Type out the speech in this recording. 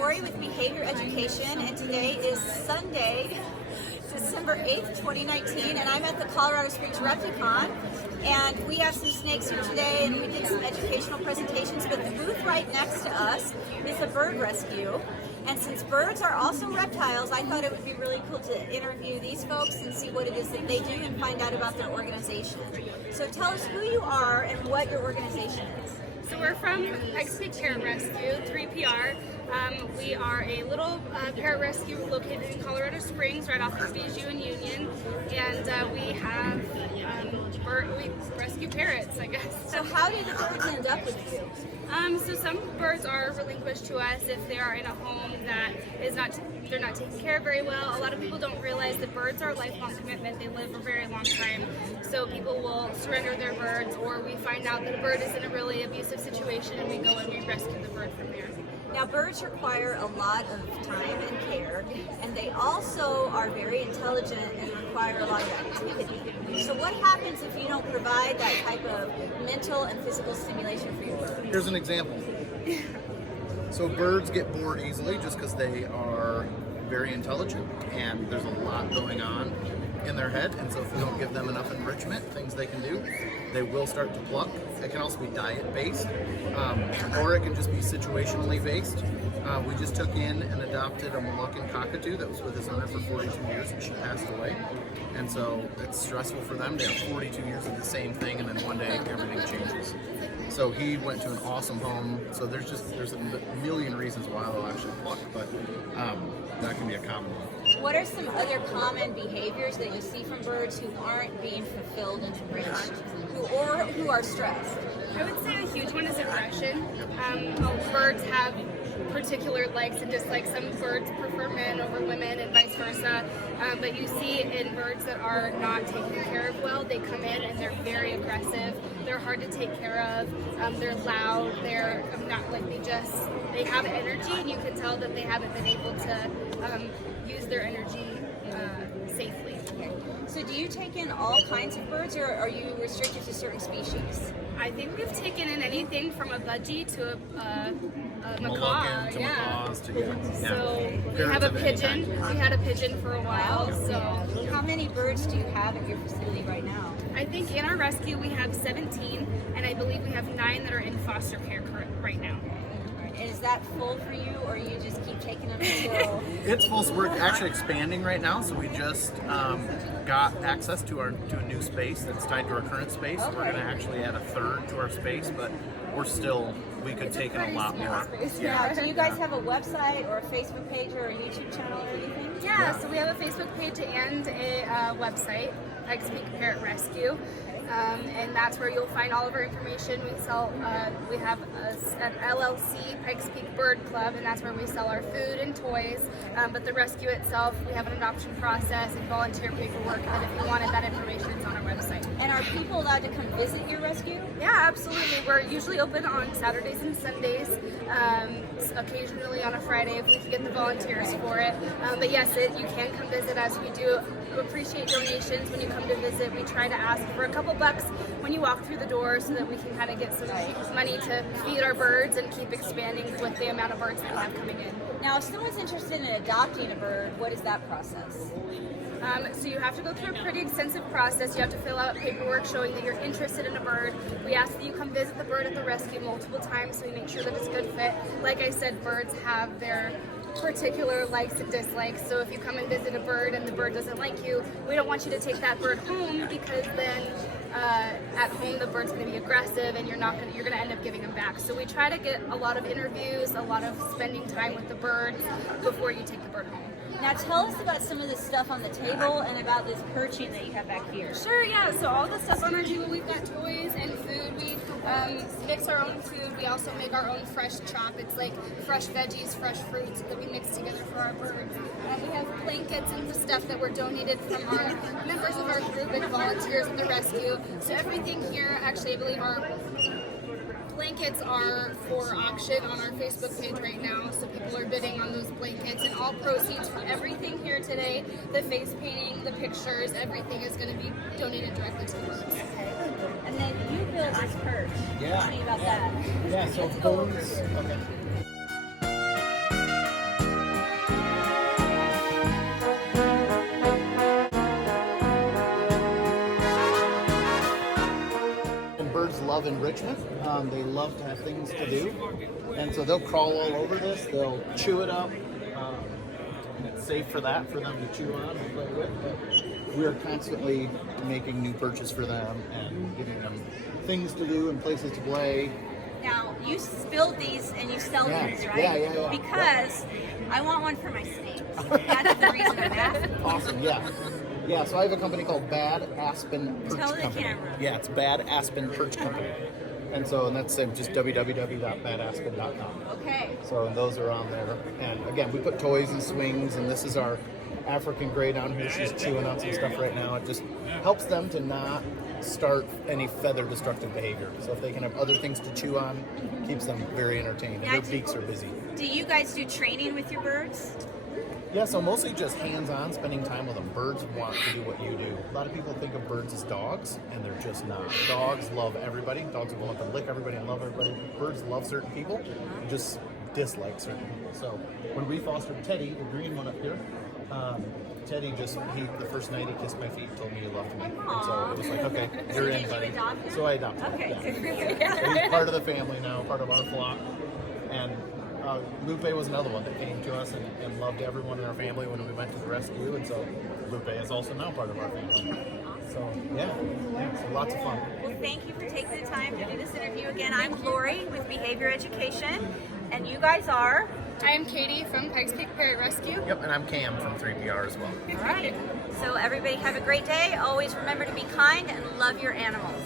Lori with Behavior Education, and today is Sunday, December 8th, 2019, and I'm at the Colorado Springs Repticon, and we have some snakes here today, and we did some educational presentations, but the booth right next to us is a bird rescue. And since birds are also reptiles, I thought it would be really cool to interview these folks and see what it is that they do and find out about their organization. So tell us who you are and what your organization is. So we're from Pikes Peak Parrot Rescue, 3PR. We are a little parrot rescue located in Colorado Springs, right off of Bijou and Union, and we have we rescue parrots, I guess. So how do the birds end up with you? So some birds are relinquished to us if they are in a home that is they're not taken care of very well. A lot of people don't realize that birds are a lifelong commitment. They live a very long time. So people will surrender their birds, or we find out that a bird is in a really abusive situation and we go and we rescue the bird from there. Now, birds require a lot of time and care, and they also are very intelligent and require a lot of activity. So what happens if you don't provide that type of mental and physical stimulation for your bird? Here's an example. So birds get bored easily just because they are very intelligent and there's a lot going on in their head, and so if we don't give them enough enrichment, things they can do, they will start to pluck. It can also be diet based, or it can just be situationally based. We just took in and adopted a Moluccan cockatoo that was with his owner for 42 years, and she passed away. And so it's stressful for them to have 42 years of the same thing, and then one day everything changes. So he went to an awesome home. So there's a million reasons why they'll actually pluck, but that can be a common one. What are some other common behaviors that you see from birds who aren't being fulfilled and enriched, or who are stressed? I would say a huge one is aggression. Birds have particular likes and dislikes. Some birds prefer men over women and vice versa. But you see in birds that are not taken care of well, they come in and they're very aggressive. They're hard to take care of. They're loud. They're not like they have energy, and you can tell that they haven't been able to use their energy safely. So do you take in all kinds of birds, or are you restricted to certain species? I think we've taken in anything from a budgie to a macaw. Moluccan to macaws to So we have a pigeon. We had a pigeon for a while. So how many birds do you have at your facility right now? I think in our rescue we have 17, and I believe we have 9 that are in foster care right now. Is that full for you, or you just keep taking them until? It's full. So we're actually expanding right now. So we just got access to a new space that's tied to our current space. Okay. We're going to actually add a third to our space, but we could take in a lot more. Yeah. Do you guys have a website or a Facebook page or a YouTube channel or anything? Yeah. So we have a Facebook page and a website, Pikes Peak Parrot Rescue. And that's where you'll find all of our information. We have an LLC, Pikes Peak Bird Club, and that's where we sell our food and toys. But the rescue itself, we have an adoption process and volunteer paperwork, and if you wanted that information, it's on our website. And are people allowed to come visit your rescue? Yeah, absolutely. We're usually open on Saturdays and Sundays, occasionally on a Friday if we can get the volunteers for it. But yes, you can come visit us. We do appreciate donations when you come to visit. We try to ask for a couple bucks when you walk through the door so that we can kind of get some money to feed our birds and keep expanding with the amount of birds that we have coming in. Now, if someone's interested in adopting a bird, what is that process? So you have to go through a pretty extensive process. You have to fill out paperwork showing that you're interested in a bird. We ask that you come visit the bird at the rescue multiple times so we make sure that it's a good fit. Like I said, birds have their particular likes and dislikes. So if you come and visit a bird and the bird doesn't like you, we don't want you to take that bird home, because then at home the bird's going to be aggressive and you're going to end up giving them back. So we try to get a lot of interviews, a lot of spending time with the birds before you take the bird home. Now tell us about some of the stuff on the table and about this perching that you have back here. Sure, yeah. So all the stuff on our table, we've got toys and food. We mix our own food. We also make our own fresh chop. It's like fresh veggies, fresh fruits that we mix together for our birds. We have blankets and stuff that were donated from our members of our group and volunteers at the rescue. So everything here, actually, I believe our blankets are for auction on our Facebook page right now, so people are bidding on those blankets, and all proceeds from everything here today, the face painting, the pictures, everything is going to be donated directly to the birds. And then you built this perch. Yeah. Tell me about that. Yeah, so birds. Okay. birds love enrichment. They love to have things to do. And so they'll crawl all over this. They'll chew it up. And it's safe for that, for them to chew on and play with. But we're constantly making new purchases for them and giving them things to do and places to play. Now, you build these and you sell these, right? Yeah. Because I want one for my snakes. That's the reason I'm asking. Awesome, yeah. Yeah, so I have a company called Bad Aspen Perch Tell the Company. camera. Yeah, it's Bad Aspen Perch Company. And that's just www.badaspen.com. Okay. So, and those are on there. And again, we put toys and swings, and this is our African gray down here. She's chewing on some stuff right now. It just helps them to not start any feather destructive behavior. So if they can have other things to chew on, keeps them very entertained. Yeah, Their beaks are busy. Do you guys do training with your birds? Yeah, so mostly just hands-on, spending time with them. Birds want to do what you do. A lot of people think of birds as dogs, and they're just not. Dogs love everybody. Dogs will want to lick everybody and love everybody. Birds love certain people, and just dislike certain people. So when we fostered Teddy, the green one up here, Teddy the first night he kissed my feet, told me he loved me. And so it was like, okay, you're in, buddy. Did you adopt him? So I adopted him. Okay. Yeah. So he's part of the family now, part of our flock. And Lupe was another one that came to us and loved everyone in our family when we went to the rescue. And so Lupe is also now part of our family. So yeah, so lots of fun. Well, thank you for taking the time to do this interview again. I'm Lori with Behavior Education, and you guys are? I am Katie from Pikes Peak Parrot Rescue. Yep, and I'm Cam from 3PR as well. All right. So everybody have a great day. Always remember to be kind and love your animals.